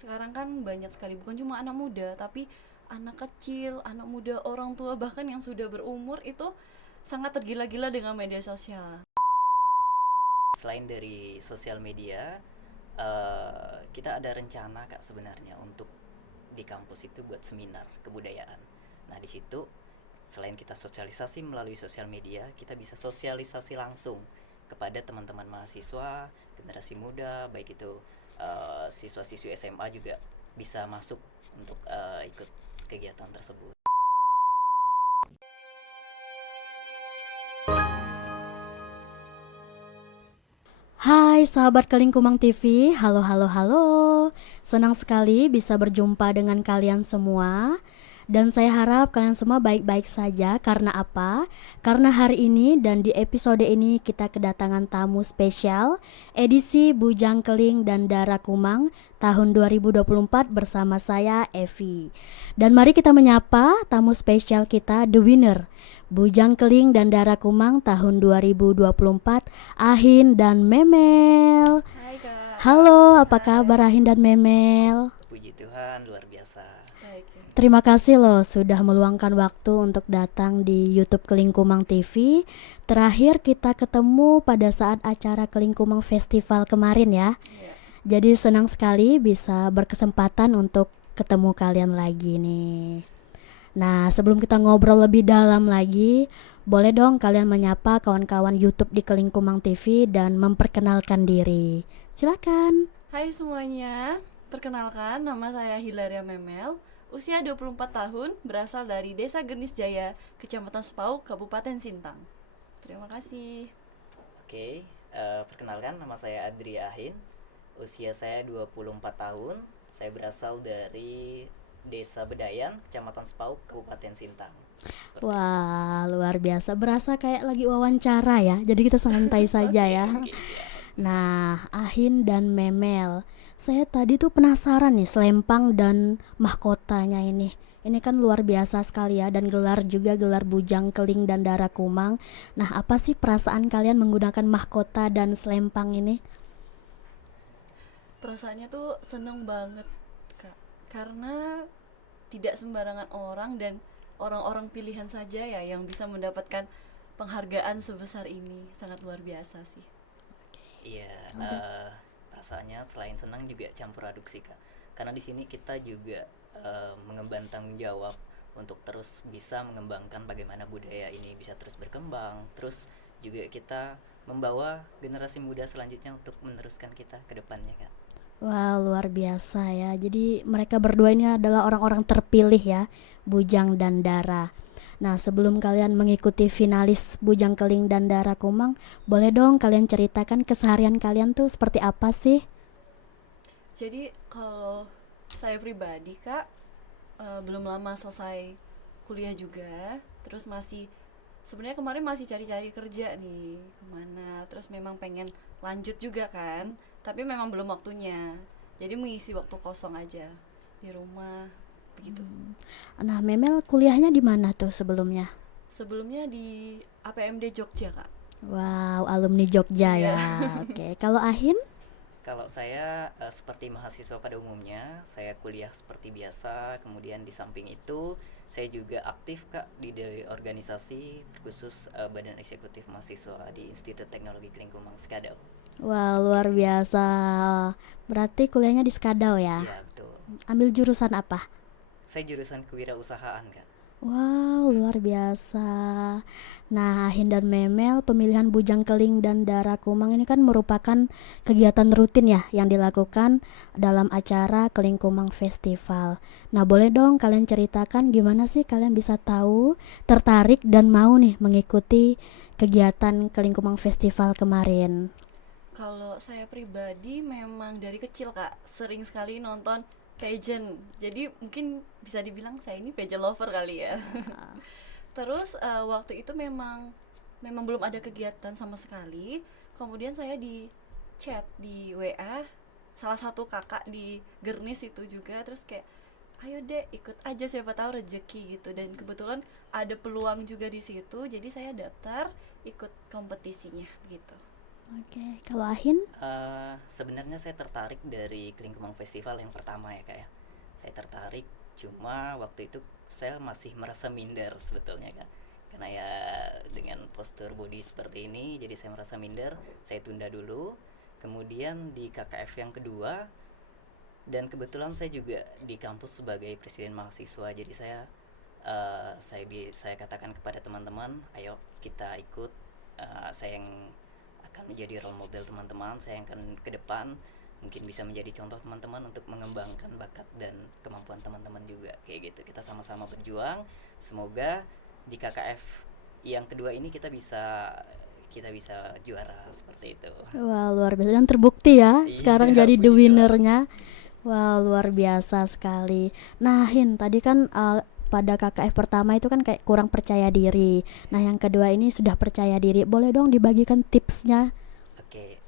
sekarang kan banyak sekali, bukan cuma anak muda tapi anak kecil, anak muda, orang tua, bahkan yang sudah berumur itu sangat tergila-gila dengan media sosial. Selain dari sosial media, kita ada rencana Kak sebenarnya untuk di kampus itu buat seminar kebudayaan. Nah, di situ selain kita sosialisasi melalui sosial media, kita bisa sosialisasi langsung kepada teman-teman mahasiswa, generasi muda, baik itu siswa-siswi SMA juga bisa masuk untuk ikut kegiatan tersebut. Hai sahabat Kelingkumang TV, halo halo halo. Senang sekali bisa berjumpa dengan kalian semua. Dan saya harap kalian semua baik-baik saja. Karena apa? Karena hari ini dan di episode ini kita kedatangan tamu spesial edisi Bujang Keling dan Dara Kumang tahun 2024 bersama saya Evi. Dan mari kita menyapa tamu spesial kita, the winner Bujang Keling dan Dara Kumang tahun 2024, Ahin dan Memel. Hai Kak. Halo, apa Hai. kabar Ahin dan Memel? Puji Tuhan, luar biasa. Baik ya. Terima kasih loh sudah meluangkan waktu untuk datang di YouTube Kelingkumang TV. Terakhir kita ketemu pada saat acara Kelingkumang Festival kemarin ya. Iya. Jadi senang sekali bisa berkesempatan untuk ketemu kalian lagi nih. Nah, sebelum kita ngobrol lebih dalam lagi, boleh dong kalian menyapa kawan-kawan YouTube di Kelingkumang TV dan memperkenalkan diri. Silakan. Hai semuanya, perkenalkan nama saya Hilaria Memel, usia 24 tahun, berasal dari Desa Gernis Jaya, Kecamatan Sepau, Kabupaten Sintang. Terima kasih. Oke, perkenalkan nama saya Adri Ahin. Usia saya 24 tahun. Saya berasal dari Desa Bedayan, Kecamatan Sepau, Kabupaten Sintang. Seperti Wah, luar biasa. Berasa kayak lagi wawancara ya. Jadi kita santai saja Oke, ya. oke, siap. Nah, Ahin dan Memel. Saya tadi tuh penasaran nih selempang dan mahkotanya ini. Ini kan luar biasa sekali ya, dan gelar juga gelar Bujang Keling dan Dara Kumang. Nah, apa sih perasaan kalian menggunakan mahkota dan selempang ini? Perasaannya tuh seneng banget Kak, karena tidak sembarangan orang dan orang-orang pilihan saja ya yang bisa mendapatkan penghargaan sebesar ini. Sangat luar biasa sih. Iya, Ada. rasanya selain senang juga campur aduk sih Kak. Karena di sini kita juga mengemban tanggung jawab untuk terus bisa mengembangkan bagaimana budaya ini bisa terus berkembang. Terus juga kita membawa generasi muda selanjutnya untuk meneruskan kita ke depannya Kak. Wah, luar biasa ya. Jadi mereka berdua ini adalah orang-orang terpilih ya, Bujang dan Dara. Nah, sebelum kalian mengikuti finalis Bujang Keling dan Dara Kumang, boleh dong kalian ceritakan keseharian kalian tuh seperti apa sih? Jadi kalau saya pribadi Kak, belum lama selesai kuliah juga, terus masih sebenarnya kemarin masih cari-cari kerja nih kemana, terus memang pengen lanjut juga kan, tapi memang belum waktunya, jadi mengisi waktu kosong aja di rumah begitu. Nah, Memel kuliahnya di mana tuh sebelumnya? Sebelumnya di APMD Jogja Kak. Wow, alumni Jogja Iya. ya. Oke, kalau Ahin? Kalau saya seperti mahasiswa pada umumnya, saya kuliah seperti biasa. Kemudian di samping itu, saya juga aktif Kak di organisasi khusus Badan Eksekutif Mahasiswa di Institut Teknologi Kelingkumang Skadau. Wah, luar biasa. Berarti kuliahnya di Skadau ya. Iya betul. Ambil jurusan apa? Saya jurusan kewirausahaan Kak. Wow, luar biasa. Nah, Ahin dan Memel, pemilihan Bujang Keling dan Dara Kumang ini kan merupakan kegiatan rutin ya yang dilakukan dalam acara Keling Kumang Festival. Nah, boleh dong kalian ceritakan gimana sih kalian bisa tahu, tertarik dan mau nih mengikuti kegiatan Keling Kumang Festival kemarin? Kalau saya pribadi memang dari kecil Kak sering sekali nonton pageant, jadi mungkin bisa dibilang saya ini pageant lover kali ya. Terus waktu itu memang belum ada kegiatan sama sekali. Kemudian saya di chat di WA salah satu kakak di Gernis itu juga, terus kayak ayo deh ikut aja siapa tahu rezeki gitu, dan kebetulan ada peluang juga di situ, jadi saya daftar ikut kompetisinya gitu. Oke, kalau Ahin? Sebenarnya saya tertarik dari Keling Kemang Festival yang pertama ya kak ya. Saya tertarik, cuma waktu itu saya masih merasa minder sebetulnya kak. Karena ya dengan postur body seperti ini, jadi saya merasa minder. Saya tunda dulu. Kemudian di KKF yang kedua, dan kebetulan saya juga di kampus sebagai presiden mahasiswa, jadi saya katakan kepada teman-teman, ayo kita ikut. Saya yang akan menjadi role model teman-teman, saya yang akan ke depan mungkin bisa menjadi contoh teman-teman untuk mengembangkan bakat dan kemampuan teman-teman juga, kayak gitu. Kita sama-sama berjuang, semoga di KKF yang kedua ini kita bisa juara seperti itu. Wah, luar biasa. Dan terbukti ya, sekarang Iya, jadi the puji Tuhan. winnernya. Wah, luar biasa sekali. Nah, Hin, tadi kan pada KKF pertama itu kan kayak kurang percaya diri. Nah, yang kedua ini sudah percaya diri. Boleh dong dibagikan tipsnya? Oke,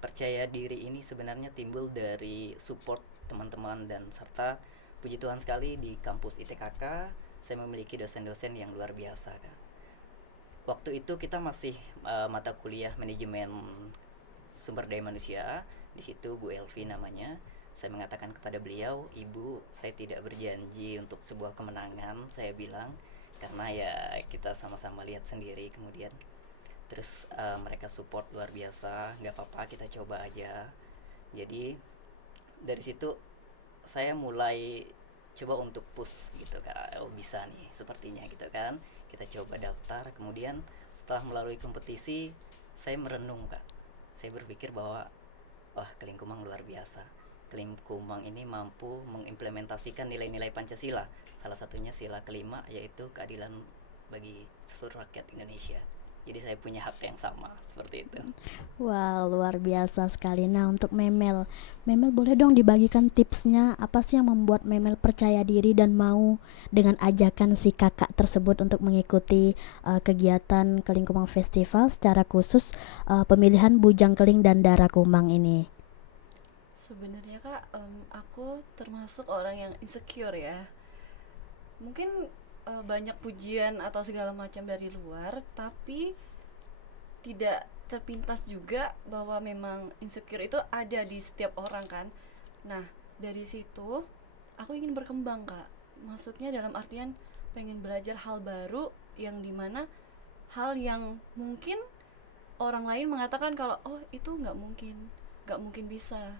percaya diri ini sebenarnya timbul dari support teman-teman, dan serta puji Tuhan sekali di kampus ITKK saya memiliki dosen-dosen yang luar biasa Kak. Waktu itu kita masih mata kuliah manajemen sumber daya manusia. Di situ Bu Elvi namanya. Saya mengatakan kepada beliau, Ibu, saya tidak berjanji untuk sebuah kemenangan, saya bilang, karena ya kita sama-sama lihat sendiri. Kemudian terus mereka support luar biasa, nggak apa-apa kita coba aja. Jadi dari situ saya mulai coba untuk push gitu kak, oh bisa nih sepertinya gitu kan, kita coba daftar. Kemudian setelah melalui kompetisi saya merenung kak, saya berpikir bahwa wah Keling Kumang luar biasa. Keling Kumang ini mampu mengimplementasikan nilai-nilai Pancasila, salah satunya sila kelima yaitu keadilan bagi seluruh rakyat Indonesia. Jadi saya punya hak yang sama seperti itu. Wah, luar biasa sekali. Nah, untuk Memel, Memel boleh dong dibagikan tipsnya, apa sih yang membuat Memel percaya diri dan mau dengan ajakan si kakak tersebut untuk mengikuti kegiatan Keling Kumang Festival, secara khusus pemilihan Bujang Keling dan Dara Kumang ini? Sebenarnya kak, aku termasuk orang yang insecure ya. Mungkin banyak pujian atau segala macam dari luar, tapi tidak terpintas juga bahwa memang insecure itu ada di setiap orang kan. Nah, dari situ aku ingin berkembang kak. Maksudnya dalam artian pengen belajar hal baru, yang dimana hal yang mungkin orang lain mengatakan kalau oh itu nggak mungkin bisa,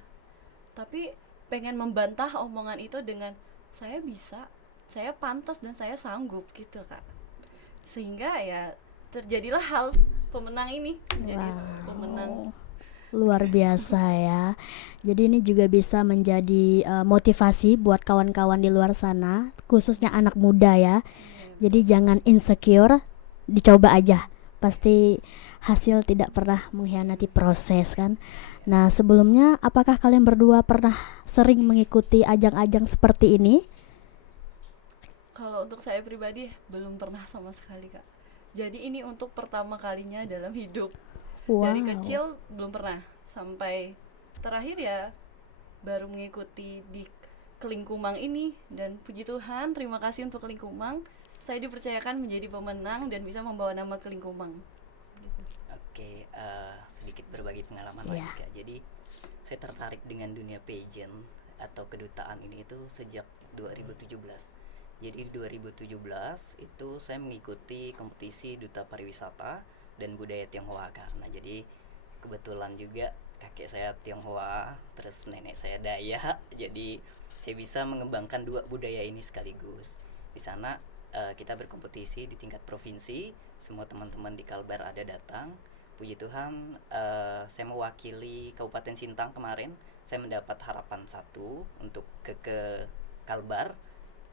tapi pengen membantah omongan itu dengan saya bisa, saya pantas dan saya sanggup gitu kak. Sehingga ya terjadilah hal pemenang ini menjadi pemenang. Luar biasa ya. Jadi ini juga bisa menjadi motivasi buat kawan-kawan di luar sana, khususnya anak muda ya. Jadi jangan insecure, dicoba aja. Pasti hasil tidak pernah mengkhianati proses kan. Nah, sebelumnya apakah kalian berdua pernah sering mengikuti ajang-ajang seperti ini? Kalau untuk saya pribadi belum pernah sama sekali kak. Jadi ini untuk pertama kalinya dalam hidup. Dari kecil belum pernah, sampai terakhir ya baru mengikuti di Keling Kumang ini. Dan puji Tuhan, terima kasih untuk Keling Kumang, saya dipercayakan menjadi pemenang dan bisa membawa nama Keling Kumang gitu. Oke, sedikit berbagi pengalaman Iya. lagi kak. Jadi saya tertarik dengan dunia pageant atau kedutaan ini itu sejak 2017. Jadi 2017 itu saya mengikuti kompetisi Duta Pariwisata dan Budaya Tionghoa kak. Nah jadi kebetulan juga kakek saya Tionghoa, terus nenek saya Dayak. Jadi saya bisa mengembangkan dua budaya ini sekaligus. Di sana kita berkompetisi di tingkat provinsi, semua teman-teman di Kalbar ada datang. Puji Tuhan, saya mewakili Kabupaten Sintang kemarin. Saya mendapat harapan 1 untuk ke Kalbar.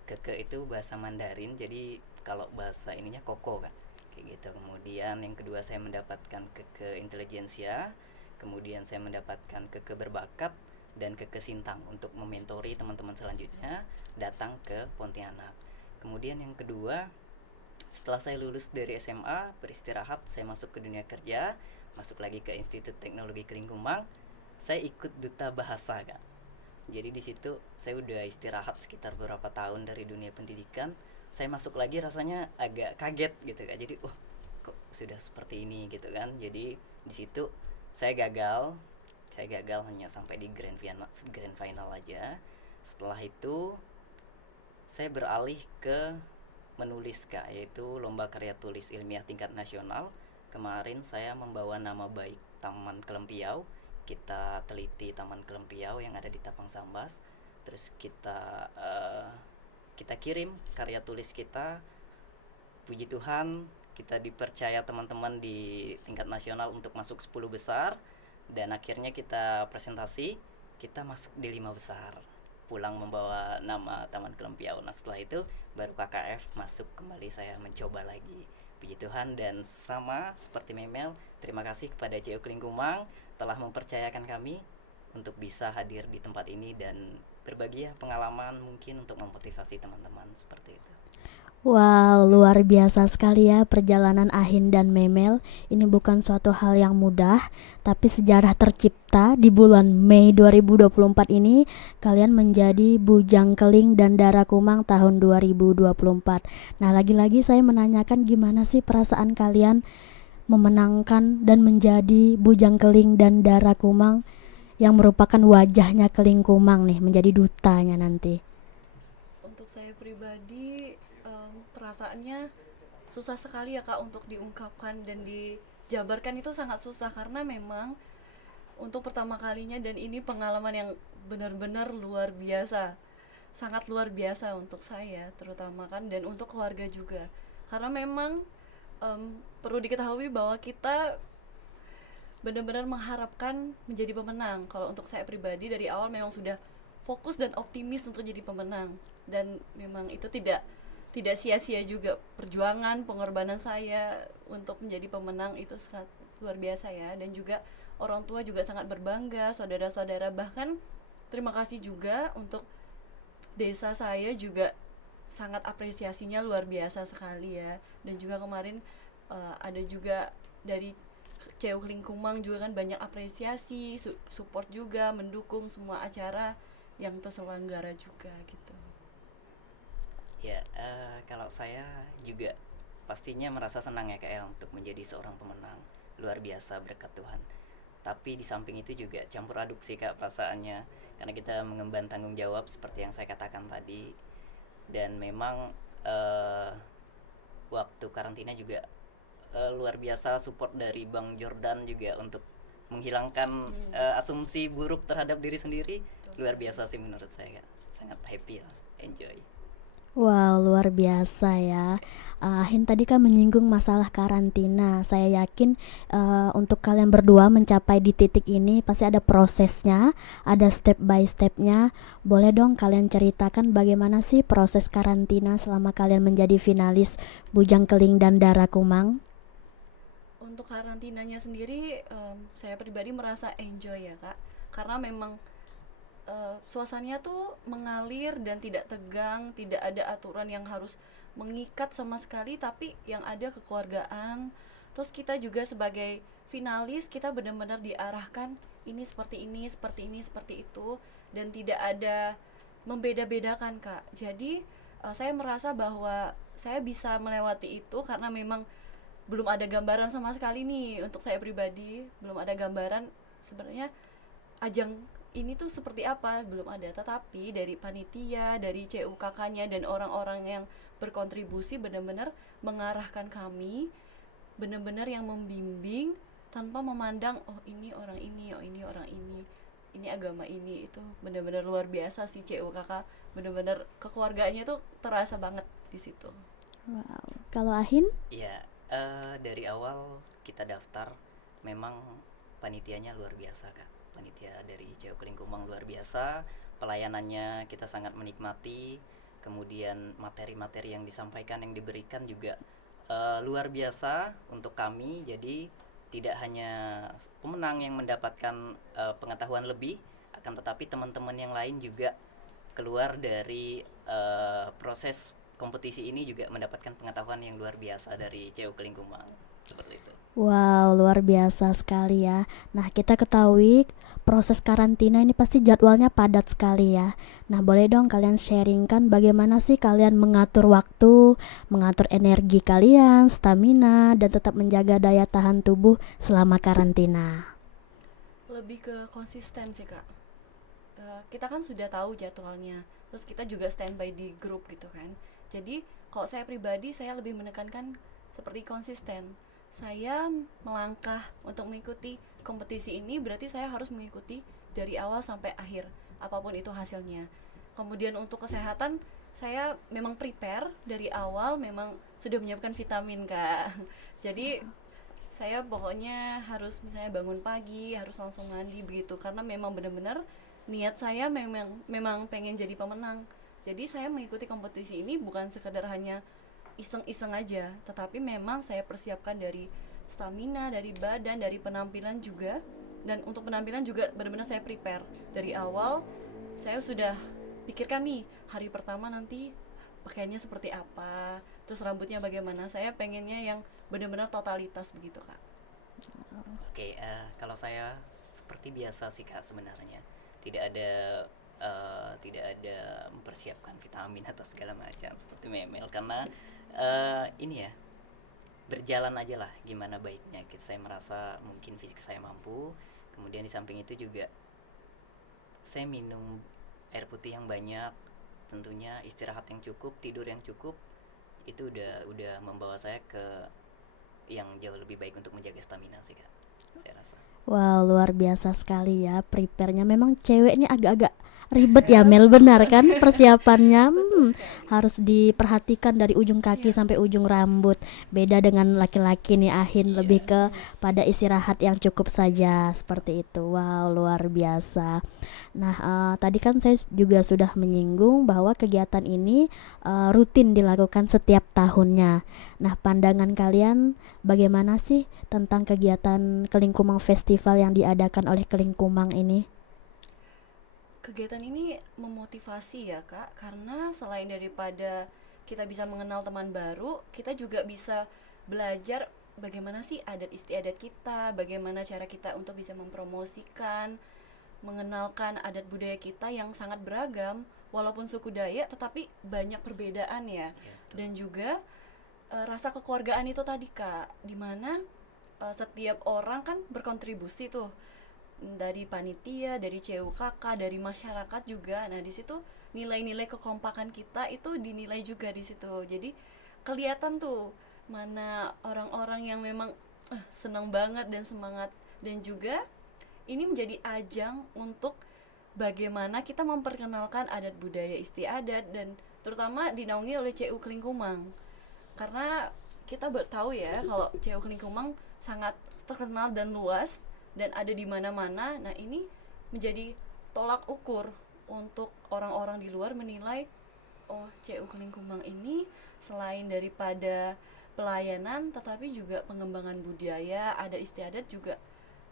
Keke itu bahasa Mandarin, jadi kalau bahasa ininya koko kan, kayak gitu. Kemudian yang kedua saya mendapatkan keke intelijensia, kemudian saya mendapatkan keke berbakat, dan keke Sintang untuk mementori teman-teman selanjutnya datang ke Pontianak. Kemudian yang kedua, setelah saya lulus dari SMA, beristirahat, saya masuk ke dunia kerja, masuk lagi ke Institut Teknologi Keling Kumang. Saya ikut duta bahasa kan. Jadi di situ saya udah istirahat sekitar beberapa tahun dari dunia pendidikan. Saya masuk lagi rasanya agak kaget gitu kak. Jadi kok sudah seperti ini gitu kan. Jadi di situ saya gagal hanya sampai di grand final aja. Setelah itu saya beralih ke menulis Kak, yaitu lomba karya tulis ilmiah tingkat nasional. Kemarin saya membawa nama baik Taman Kelempiau. Kita teliti Taman Kelempiau yang ada di Tapang Sambas. Terus kita kirim karya tulis kita. Puji Tuhan, kita dipercaya teman-teman di tingkat nasional untuk masuk 10 besar. Dan akhirnya kita presentasi, kita masuk di 5 besar. Pulang membawa nama Taman Kelempiau. Nah setelah itu baru KKF masuk kembali, saya mencoba lagi. Puji Tuhan, dan sama seperti Memel, terima kasih kepada CU Kelingkumang telah mempercayakan kami untuk bisa hadir di tempat ini dan berbagi pengalaman mungkin untuk memotivasi teman-teman seperti itu. Wow, luar biasa sekali ya perjalanan Ahin dan Memel. Ini bukan suatu hal yang mudah, tapi sejarah tercipta di bulan Mei 2024 ini. Kalian menjadi Bujang Keling dan Dara Kumang tahun 2024. Nah, lagi-lagi saya menanyakan gimana sih perasaan kalian memenangkan dan menjadi Bujang Keling dan Dara Kumang yang merupakan wajahnya Keling Kumang nih, menjadi dutanya nanti. Untuk saya pribadi, perasaannya susah sekali ya Kak untuk diungkapkan dan dijabarkan, itu sangat susah karena memang untuk pertama kalinya, dan ini pengalaman yang benar-benar luar biasa, sangat luar biasa untuk saya terutama kan, dan untuk keluarga juga, karena memang perlu diketahui bahwa kita benar-benar mengharapkan menjadi pemenang. Kalau untuk saya pribadi dari awal memang sudah fokus dan optimis untuk jadi pemenang, dan memang itu tidak sia-sia juga perjuangan, pengorbanan saya untuk menjadi pemenang itu sangat luar biasa ya. Dan juga orang tua juga sangat berbangga, saudara-saudara, bahkan terima kasih juga untuk desa saya juga sangat apresiasinya luar biasa sekali ya. Dan juga kemarin ada juga dari CU Kelingkumang juga kan banyak apresiasi, support juga, mendukung semua acara yang terselenggara juga gitu. Ya, kalau saya juga pastinya merasa senang ya Kak ya untuk menjadi seorang pemenang. Luar biasa berkat Tuhan. Tapi di samping itu juga campur aduk sih Kak perasaannya, karena kita mengemban tanggung jawab seperti yang saya katakan tadi. Dan memang waktu karantina juga luar biasa support dari Bang Jordan juga untuk menghilangkan asumsi buruk terhadap diri sendiri. Luar biasa sih menurut saya, sangat happy ya, enjoy. Wow, luar biasa ya. Ahin tadi kan menyinggung masalah karantina. Saya yakin untuk kalian berdua mencapai di titik ini pasti ada prosesnya, ada step by stepnya. Boleh dong kalian ceritakan bagaimana sih proses karantina selama kalian menjadi finalis Bujang Keling dan Dara Kumang? Untuk karantinanya sendiri, saya pribadi merasa enjoy ya Kak, karena memang suasananya tuh mengalir dan tidak tegang, tidak ada aturan yang harus mengikat sama sekali, tapi yang ada kekeluargaan. Terus kita juga sebagai finalis, kita benar-benar diarahkan ini seperti ini, seperti ini, seperti itu, dan tidak ada membeda-bedakan Kak. Jadi saya merasa bahwa saya bisa melewati itu karena memang belum ada gambaran sama sekali nih. Untuk saya pribadi belum ada gambaran sebenarnya ajang ini tuh seperti apa, belum ada. Tetapi dari panitia, dari CUKK-nya dan orang-orang yang berkontribusi benar-benar mengarahkan kami, benar-benar yang membimbing tanpa memandang oh ini orang ini, oh ini orang ini agama ini. Itu benar-benar luar biasa sih CUKK, benar-benar kekeluargaannya tuh terasa banget di situ. Wow. Kalau Ahin? Iya, dari awal kita daftar memang panitianya luar biasa Kak. Panitia dari CU Kelingkumang luar biasa, pelayanannya kita sangat menikmati, kemudian materi-materi yang disampaikan, yang diberikan juga luar biasa untuk kami. Jadi tidak hanya pemenang yang mendapatkan pengetahuan lebih, akan tetapi teman-teman yang lain juga keluar dari proses kompetisi ini juga mendapatkan pengetahuan yang luar biasa dari CU Kelingkumang seperti itu. Wow, luar biasa sekali ya. Nah, kita ketahui proses karantina ini pasti jadwalnya padat sekali ya. Nah, boleh dong kalian sharingkan bagaimana sih kalian mengatur waktu, mengatur energi kalian, stamina, dan tetap menjaga daya tahan tubuh selama karantina. Lebih ke konsisten sih kak. Kita kan sudah tahu jadwalnya, terus kita juga standby di grup gitu kan. Jadi kalau saya pribadi, saya lebih menekankan seperti konsisten. Saya melangkah untuk mengikuti kompetisi ini, berarti saya harus mengikuti dari awal sampai akhir, apapun itu hasilnya. Kemudian untuk kesehatan, saya memang prepare dari awal, memang sudah menyiapkan vitamin kak. Jadi saya pokoknya harus misalnya bangun pagi, harus langsung mandi begitu, karena memang benar-benar niat saya memang pengen jadi pemenang. Jadi saya mengikuti kompetisi ini bukan sekedar hanya iseng-iseng aja, tetapi memang saya persiapkan dari stamina, dari badan, dari penampilan juga. Dan untuk penampilan juga benar-benar saya prepare dari awal. Saya sudah pikirkan nih hari pertama nanti pakaiannya seperti apa, terus rambutnya bagaimana. Saya pengennya yang benar-benar totalitas begitu kak. Oke, kalau saya seperti biasa sih kak sebenarnya, tidak ada mempersiapkan vitamin atau segala macam seperti Memel, karena ini ya berjalan aja lah gimana baiknya. Saya merasa mungkin fisik saya mampu, kemudian di samping itu juga saya minum air putih yang banyak, tentunya istirahat yang cukup, tidur yang cukup, itu udah membawa saya ke yang jauh lebih baik untuk menjaga stamina sih kak, saya rasa. Wow, luar biasa sekali ya prepare-nya. Memang cewek ini agak-agak ribet ya Mel, benar kan persiapannya? Harus diperhatikan dari ujung kaki sampai ujung rambut. Beda dengan laki-laki nih Ahin, lebih ke pada istirahat yang cukup saja seperti itu. Wow, luar biasa. Nah, tadi kan saya juga sudah menyinggung bahwa kegiatan ini rutin dilakukan setiap tahunnya. Nah, pandangan kalian bagaimana sih tentang kegiatan Kelingkumang Festival yang diadakan oleh Kelingkumang ini? Kegiatan ini memotivasi ya kak, karena selain daripada kita bisa mengenal teman baru, kita juga bisa belajar bagaimana sih adat istiadat kita, bagaimana cara kita untuk bisa mempromosikan, mengenalkan adat budaya kita yang sangat beragam, walaupun suku Dayak tetapi banyak perbedaan ya. Dan juga rasa kekeluargaan itu tadi kak, dimana setiap orang kan berkontribusi tuh, dari panitia, dari CUKK, dari masyarakat juga. Nah di situ nilai-nilai kekompakan kita itu dinilai juga di situ. Jadi kelihatan tuh mana orang-orang yang memang senang banget dan semangat. Dan juga ini menjadi ajang untuk bagaimana kita memperkenalkan adat budaya istiadat, dan terutama dinaungi oleh CU Kelingkumang. Karena kita tahu ya kalau CU Kelingkumang sangat terkenal dan luas dan ada di mana-mana. Nah ini menjadi tolak ukur untuk orang-orang di luar menilai, oh CU Kelingkumang ini selain daripada pelayanan tetapi juga pengembangan budaya, adat istiadat juga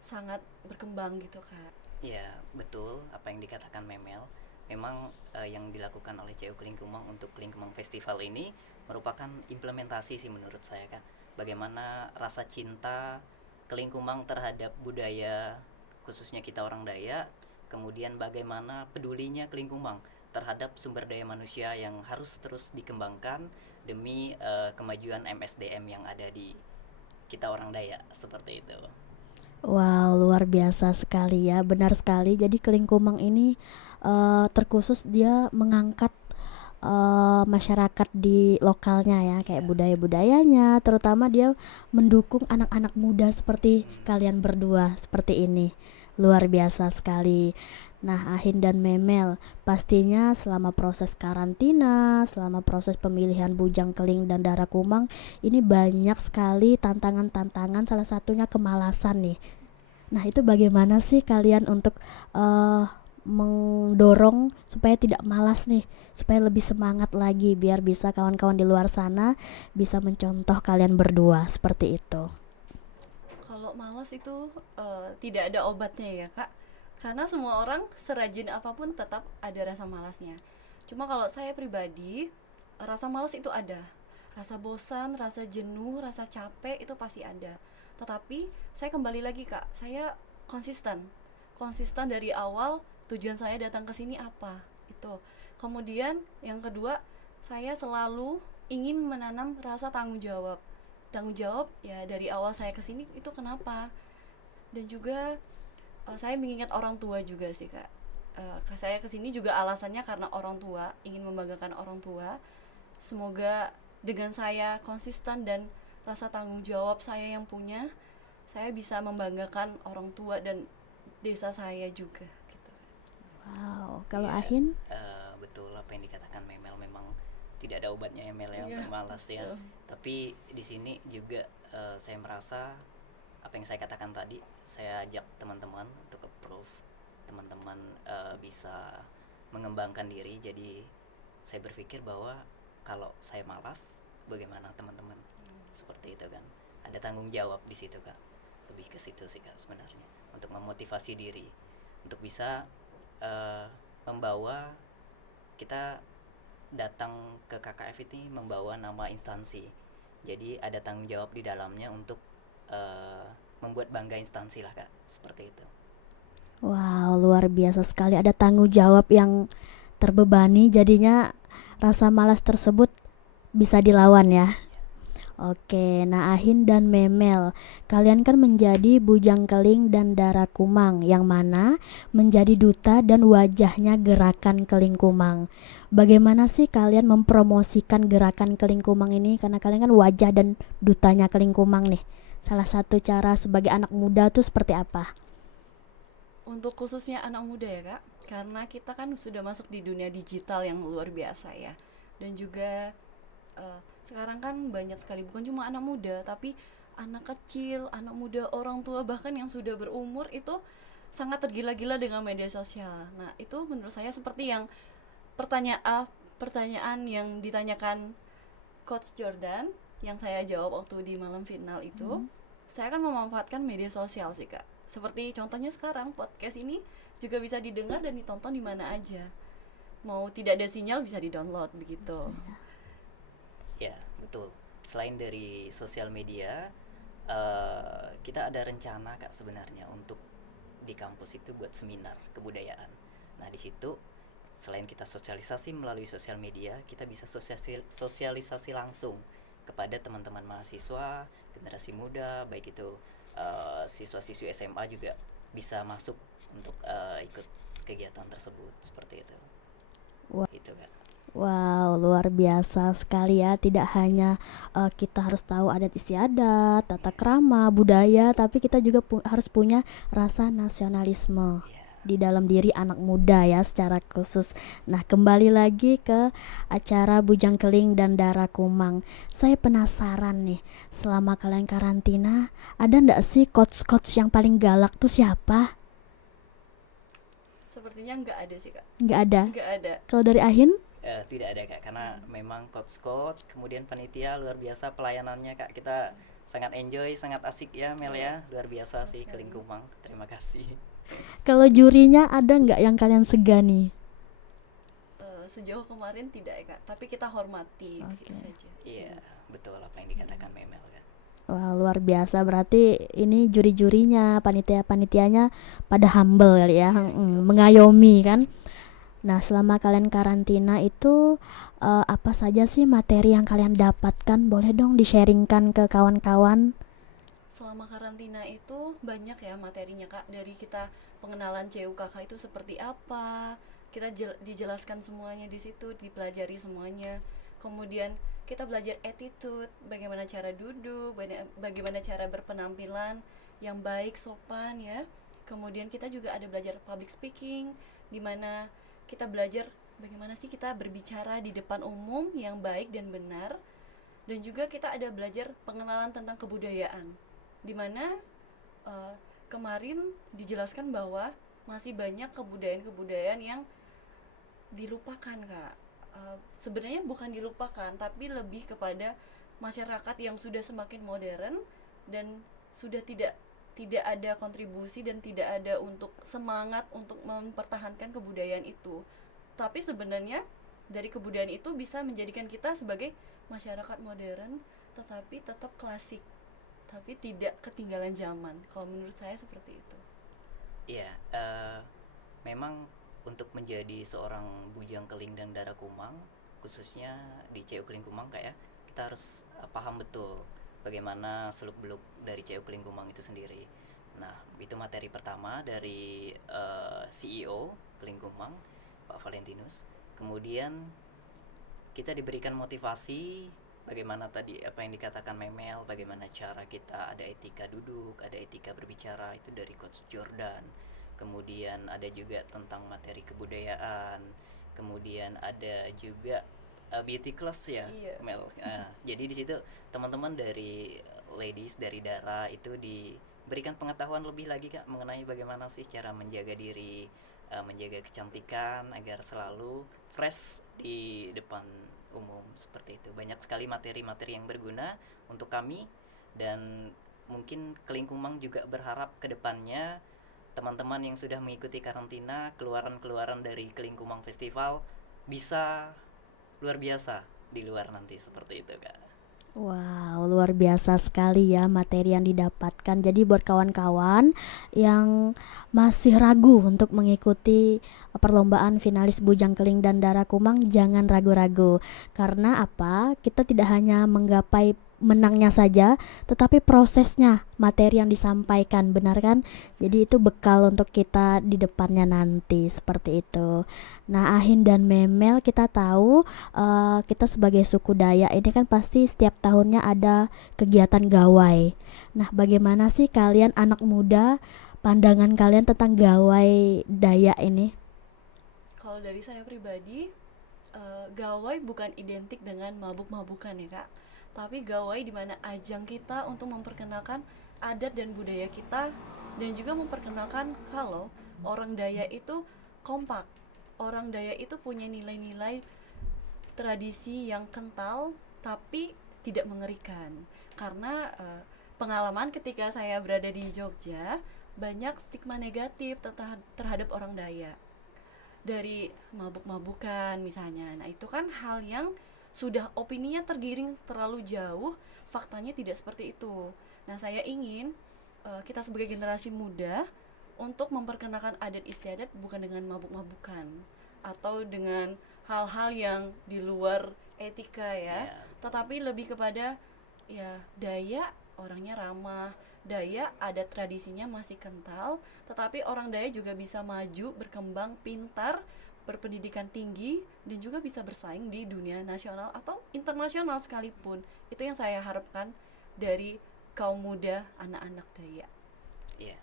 sangat berkembang gitu kak. Ya betul apa yang dikatakan Memel. Memang yang dilakukan oleh CU Kelingkumang untuk Kelingkumang Festival ini merupakan implementasi sih menurut saya kak. Bagaimana rasa cinta Kelingkumang terhadap budaya khususnya kita orang Dayak, kemudian bagaimana pedulinya Kelingkumang terhadap sumber daya manusia yang harus terus dikembangkan demi kemajuan MSDM yang ada di kita orang Dayak seperti itu. Wow, luar biasa sekali ya, benar sekali. Jadi Kelingkumang ini terkhusus dia mengangkat masyarakat di lokalnya ya, kayak budaya-budayanya, terutama dia mendukung anak-anak muda seperti kalian berdua seperti ini. Luar biasa sekali. Nah, Ahin dan Memel, pastinya selama proses karantina, selama proses pemilihan Bujang Keling dan Dara Kumang, ini banyak sekali tantangan-tantangan, salah satunya kemalasan nih. Nah, itu bagaimana sih kalian untuk mendorong supaya tidak malas nih, supaya lebih semangat lagi biar bisa kawan-kawan di luar sana bisa mencontoh kalian berdua seperti itu? Kalau malas itu tidak ada obatnya ya kak, karena semua orang serajin apapun tetap ada rasa malasnya. Cuma kalau saya pribadi rasa malas itu ada, rasa bosan, rasa jenuh, rasa capek itu pasti ada. Tetapi saya kembali lagi Kak, saya konsisten dari awal. Tujuan saya datang ke sini apa itu. Kemudian yang kedua, saya selalu ingin menanam rasa tanggung jawab ya dari awal saya ke sini itu kenapa. Dan juga saya mengingat orang tua juga sih Kak. Saya kesini juga alasannya karena orang tua, ingin membanggakan orang tua. Semoga dengan saya konsisten dan rasa tanggung jawab saya yang punya, saya bisa membanggakan orang tua dan desa saya juga gitu. Wow, kalau Iya, Ahin? betul apa yang dikatakan Memel, memang tidak ada obatnya ya Mel ya Iya, untuk malas ya. betul. Tapi di sini juga saya merasa apa yang saya katakan tadi, saya ajak teman-teman untuk approve, teman-teman bisa mengembangkan diri. Jadi saya berpikir bahwa kalau saya malas, bagaimana teman-teman? Seperti itu kan. Ada tanggung jawab di situ Kak. Lebih ke situ sih Kak sebenarnya. Untuk memotivasi diri untuk bisa membawa kita datang ke KKF ini membawa nama instansi. Jadi ada tanggung jawab di dalamnya untuk membuat bangga instansi lah Kak. Seperti itu. Wow, luar biasa sekali. Ada tanggung jawab yang terbebani, jadinya rasa malas tersebut bisa dilawan ya. Oke, nah Ahin dan Memel, kalian kan menjadi Bujang Keling dan Dara Kumang, yang mana menjadi duta dan wajahnya gerakan Keling Kumang. Bagaimana sih kalian mempromosikan gerakan Keling Kumang ini? Karena kalian kan wajah dan dutanya Keling Kumang nih. Salah satu cara sebagai anak muda tuh seperti apa? Untuk khususnya anak muda ya Kak, karena kita kan sudah masuk di dunia digital yang luar biasa ya. Dan juga sekarang kan banyak sekali, bukan cuma anak muda, tapi anak kecil, anak muda, orang tua, bahkan yang sudah berumur itu sangat tergila-gila dengan media sosial. Nah itu menurut saya seperti yang pertanyaan yang ditanyakan Coach Jordan, yang saya jawab waktu di malam final itu. Saya akan memanfaatkan media sosial sih Kak. Seperti contohnya sekarang podcast ini juga bisa didengar dan ditonton di mana aja. Mau tidak ada sinyal bisa di-download begitu. Ya, betul. Selain dari sosial media, kita ada rencana Kak sebenarnya untuk di kampus itu buat seminar kebudayaan. Nah, di situ selain kita sosialisasi melalui sosial media, kita bisa sosialisasi langsung kepada teman-teman mahasiswa, generasi muda, baik itu siswa-siswi SMA juga bisa masuk untuk ikut kegiatan tersebut seperti itu. Wah. Gitu Kak. Wow, luar biasa sekali ya. Tidak hanya kita harus tahu adat istiadat, tata krama, budaya, tapi kita juga harus punya rasa nasionalisme di dalam diri anak muda ya secara khusus. Nah, kembali lagi ke acara Bujang Keling dan Dara Kumang. Saya penasaran nih, selama kalian karantina, ada ndak sih coach-coach yang paling galak tuh siapa? Sepertinya nggak ada sih Kak. Nggak ada. Nggak ada. Kalau dari Ahin? Tidak ada Kak, karena memang coach-coach, kemudian panitia luar biasa pelayanannya Kak. Kita sangat enjoy, sangat asik ya Mel ya. Luar biasa sih Keling Kumang. Terima kasih. Kalau jurinya ada nggak yang kalian segani? Sejauh kemarin tidak ya Kak, tapi kita hormati begitu saja. Iya, betul apa yang dikatakan Memel Kak. Wah, luar biasa. Berarti ini juri-jurinya, panitia-panitianya pada humble kali ya, mengayomi kan. Nah, selama kalian karantina itu apa saja sih materi yang kalian dapatkan? Boleh dong di-sharingkan ke kawan-kawan? Selama karantina itu banyak ya materinya Kak. Dari kita pengenalan CUKK itu seperti apa, kita dijelaskan semuanya di situ, dipelajari semuanya. Kemudian kita belajar attitude, bagaimana cara duduk, bagaimana cara berpenampilan yang baik, sopan ya. Kemudian kita juga ada belajar public speaking, di mana kita belajar bagaimana sih kita berbicara di depan umum yang baik dan benar. Dan juga kita ada belajar pengenalan tentang kebudayaan, di mana kemarin dijelaskan bahwa masih banyak kebudayaan-kebudayaan yang dilupakan Kak. Sebenarnya bukan dilupakan, tapi lebih kepada masyarakat yang sudah semakin modern dan sudah tidak ada kontribusi dan tidak ada untuk semangat untuk mempertahankan kebudayaan itu. Tapi sebenarnya dari kebudayaan itu bisa menjadikan kita sebagai masyarakat modern tetapi tetap klasik, tapi tidak ketinggalan zaman. Kalau menurut saya seperti itu. Iya, memang untuk menjadi seorang bujang keling dan dara kumang, khususnya di CU Keling Kumang Kak ya, kita harus paham betul bagaimana seluk-beluk dari CU Keling Kumang itu sendiri. Nah, itu materi pertama dari CEO Keling Kumang, Pak Valentinus. Kemudian kita diberikan motivasi bagaimana tadi apa yang dikatakan Memel, bagaimana cara kita ada etika duduk, ada etika berbicara, itu dari Coach Jordan. Kemudian ada juga tentang materi kebudayaan, kemudian ada juga beauty class ya, Iya. Mel. Jadi di situ teman-teman dari ladies dari Dara itu diberikan pengetahuan lebih lagi Kak mengenai bagaimana sih cara menjaga diri, menjaga kecantikan agar selalu fresh di depan umum seperti itu. Banyak sekali materi-materi yang berguna untuk kami, dan mungkin Keling Kumang juga berharap ke depannya teman-teman yang sudah mengikuti karantina, keluaran-keluaran dari Keling Kumang Festival bisa luar biasa di luar nanti seperti itu Kak. Wow, luar biasa sekali ya materi yang didapatkan. Jadi buat kawan-kawan yang masih ragu untuk mengikuti perlombaan finalis Bujang Keling dan Dara Kumang, jangan ragu-ragu. Karena apa? Kita tidak hanya menggapai menangnya saja, tetapi prosesnya, materi yang disampaikan, benar kan? Jadi itu bekal untuk kita di depannya nanti, seperti itu. Nah, Ahin dan Memel, kita tahu kita sebagai suku Dayak ini kan pasti setiap tahunnya ada kegiatan gawai. Nah, bagaimana sih kalian anak muda, pandangan kalian tentang gawai Dayak ini? Kalau dari saya pribadi, gawai bukan identik dengan mabuk-mabukan ya Kak, tapi gawai di mana ajang kita untuk memperkenalkan adat dan budaya kita, dan juga memperkenalkan kalau orang Dayak itu kompak. Orang Dayak itu punya nilai-nilai tradisi yang kental tapi tidak mengerikan. Karena pengalaman ketika saya berada di Jogja, banyak stigma negatif terhadap orang Dayak. Dari mabuk-mabukan misalnya. Nah, itu kan hal yang sudah opininya tergiring terlalu jauh, faktanya tidak seperti itu. Nah, saya ingin kita sebagai generasi muda untuk memperkenalkan adat istiadat bukan dengan mabuk-mabukan atau dengan hal-hal yang di luar etika ya, tetapi lebih kepada ya Dayak orangnya ramah, Dayak adat tradisinya masih kental, tetapi orang Dayak juga bisa maju, berkembang, pintar, berpendidikan tinggi, dan juga bisa bersaing di dunia nasional atau internasional sekalipun. Itu yang saya harapkan dari kaum muda, anak-anak Dayak. Iya,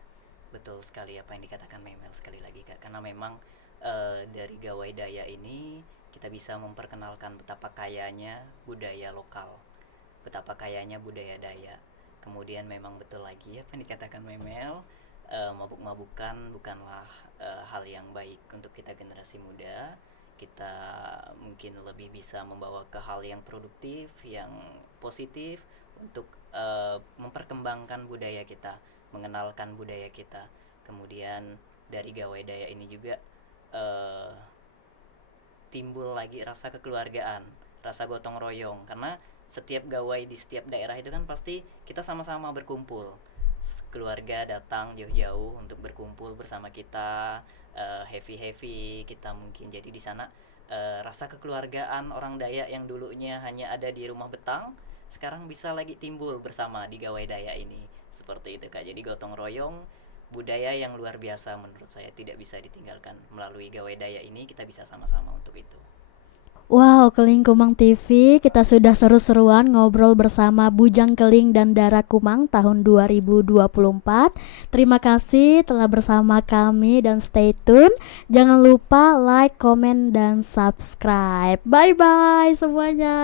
betul sekali apa yang dikatakan Memel sekali lagi Kak. Karena memang dari gawai Dayak ini kita bisa memperkenalkan betapa kayanya budaya lokal, betapa kayanya budaya Dayak. Kemudian memang betul lagi apa yang dikatakan Memel, mabuk-mabukan bukanlah hal yang baik untuk kita generasi muda. Kita mungkin lebih bisa membawa ke hal yang produktif, yang positif untuk memperkembangkan budaya kita, mengenalkan budaya kita. Kemudian dari gawai Dayak ini juga timbul lagi rasa kekeluargaan, rasa gotong royong, karena setiap gawai di setiap daerah itu kan pasti kita sama-sama berkumpul. Keluarga datang jauh-jauh untuk berkumpul bersama kita, happy kita mungkin. Jadi di sana rasa kekeluargaan orang Dayak yang dulunya hanya ada di rumah betang, sekarang bisa lagi timbul bersama di gawai Dayak ini. Seperti itu Kak. Jadi gotong royong, budaya yang luar biasa menurut saya tidak bisa ditinggalkan. Melalui gawai Dayak ini kita bisa sama-sama untuk itu. Wow, Keling Kumang TV, kita sudah seru-seruan ngobrol bersama Bujang Keling dan Dara Kumang tahun 2024. Terima kasih telah bersama kami dan stay tune. Jangan lupa like, komen, dan subscribe. Bye-bye semuanya.